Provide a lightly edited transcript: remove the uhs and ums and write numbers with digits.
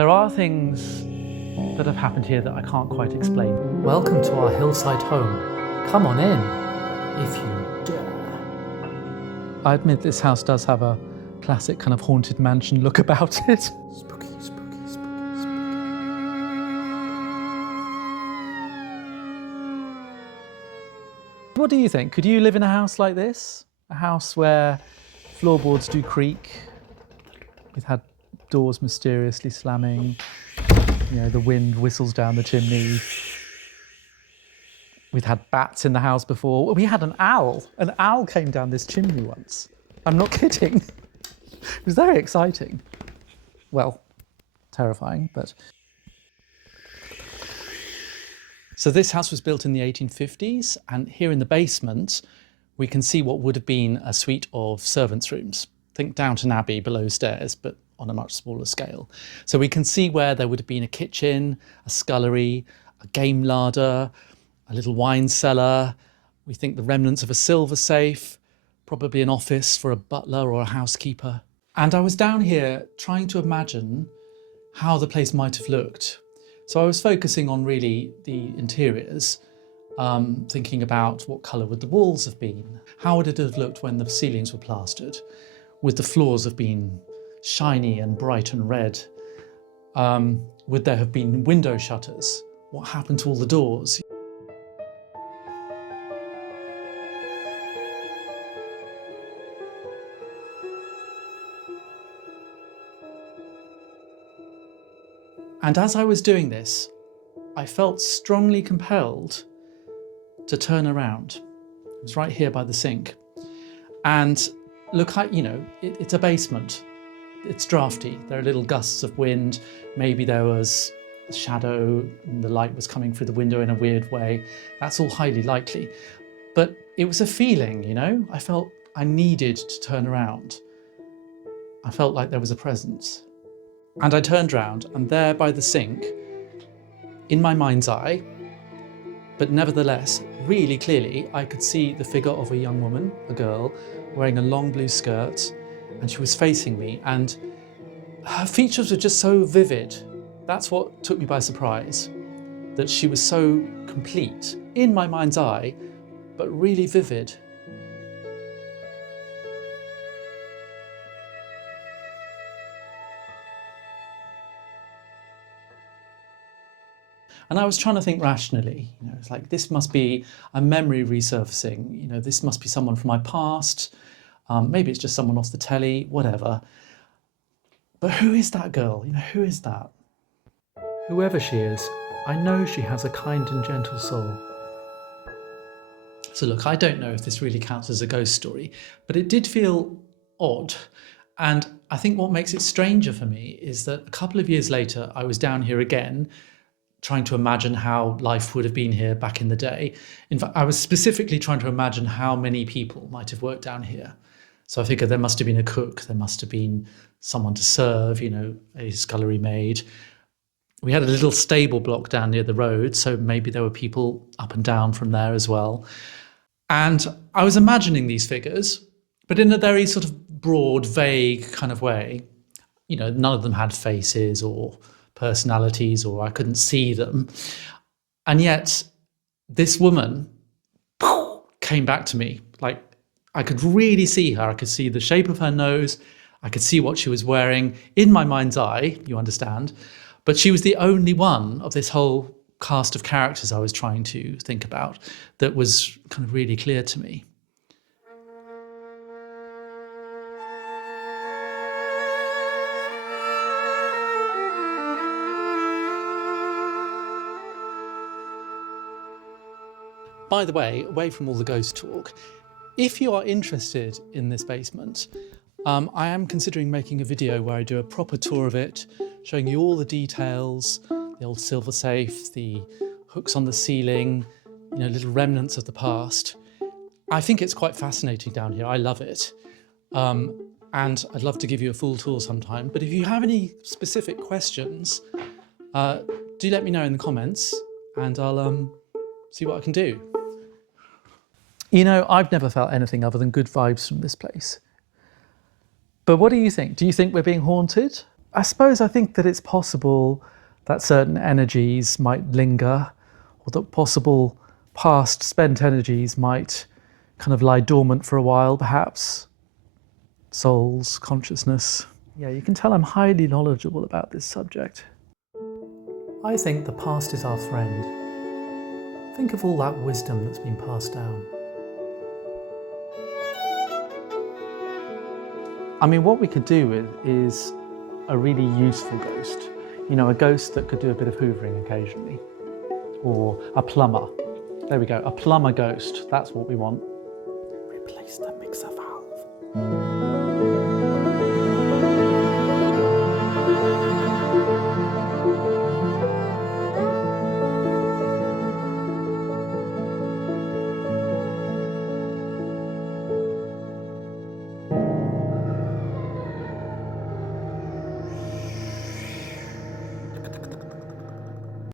There are things that have happened here that I can't quite explain. Welcome to our hillside home. Come on in, if you dare. I admit this house does have a classic kind of haunted mansion look about it. Spooky, spooky, spooky, spooky. What do you think? Could you live in a house like this? A house where floorboards do creak? We've had doors mysteriously slamming. You know, the wind whistles down the chimney. We've had bats in the house before. We had an owl. An owl came down this chimney once. I'm not kidding. It was very exciting. Well, terrifying, but... So this house was built in the 1850s, and here in the basement, we can see what would have been a suite of servants' rooms. Think Downton Abbey below stairs, but on a much smaller scale. So we can see where there would have been a kitchen, a scullery, a game larder, a little wine cellar. We think the remnants of a silver safe, probably an office for a butler or a housekeeper. And I was down here trying to imagine how the place might have looked. So I was focusing on really the interiors, thinking about what colour would the walls have been? How would it have looked when the ceilings were plastered? Would the floors have been shiny and bright and red? Would there have been window shutters? What happened to all the doors? And as I was doing this, I felt strongly compelled to turn around. It was right here by the sink. And look, it's a basement. It's drafty. There are little gusts of wind. Maybe there was a shadow and the light was coming through the window in a weird way. That's all highly likely. But it was a feeling, you know? I felt I needed to turn around. I felt like there was a presence. And I turned around, and there by the sink, in my mind's eye, but nevertheless, really clearly, I could see the figure of a young woman, a girl, wearing a long blue skirt, and she was facing me, and her features were just so vivid. That's what took me by surprise, that she was so complete, in my mind's eye, but really vivid. And I was trying to think rationally, it's like, this must be a memory resurfacing, this must be someone from my past, maybe it's just someone off the telly, whatever. But who is that girl? Who is that? Whoever she is, I know she has a kind and gentle soul. So look, I don't know if this really counts as a ghost story, but it did feel odd. And I think what makes it stranger for me is that a couple of years later, I was down here again, trying to imagine how life would have been here back in the day. In fact, I was specifically trying to imagine how many people might have worked down here. So I figured there must have been a cook, there must have been someone to serve, a scullery maid. We had a little stable block down near the road, so maybe there were people up and down from there as well. And I was imagining these figures, but in a very sort of broad, vague kind of way. None of them had faces or personalities, or I couldn't see them. And yet this woman came back to me. Like, I could really see her. I could see the shape of her nose. I could see what she was wearing in my mind's eye, you understand. But she was the only one of this whole cast of characters I was trying to think about that was kind of really clear to me. By the way, away from all the ghost talk, if you are interested in this basement, I am considering making a video where I do a proper tour of it, showing you all the details, the old silver safe, the hooks on the ceiling, little remnants of the past. I think it's quite fascinating down here. I love it. And I'd love to give you a full tour sometime. But if you have any specific questions, do let me know in the comments, and I'll see what I can do. I've never felt anything other than good vibes from this place. But what do you think? Do you think we're being haunted? I suppose I think that it's possible that certain energies might linger, or that possible past spent energies might kind of lie dormant for a while, perhaps. Souls, consciousness. Yeah, you can tell I'm highly knowledgeable about this subject. I think the past is our friend. Think of all that wisdom that's been passed down. I mean, what we could do is a really useful ghost. You know, a ghost that could do a bit of hoovering occasionally. Or a plumber. There we go, a plumber ghost. That's what we want. Replace the mixer valve.